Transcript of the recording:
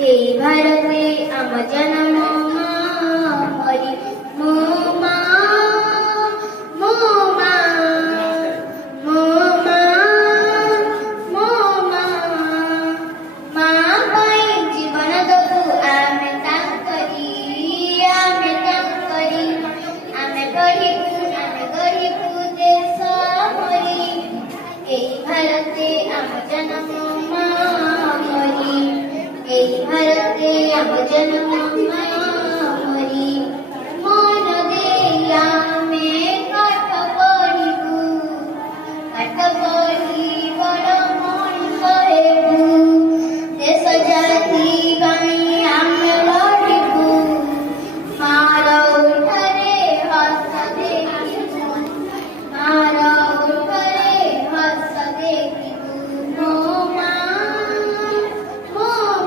এই ভারতে আম জনম মরি মো মা মো মা মো মা মো মা মা ପାଇଁ ଜୀବନ ଦବୁ ଆମେ ତାଙ୍କରି ଆମେ ତାଙ୍କରି ଆମେ ଗଢ଼ିବୁ ଦେଶ ମରି এই ভারতে আম জনম মরি এই ভারতে আম জনম মরি মন দেই ଆମେ ପାଠ ପଢ଼ିବୁ ପାଠ ପଢ଼ି ବଡ଼ ମଣିଷ ହେବୁ ଦେଶ ଜାତି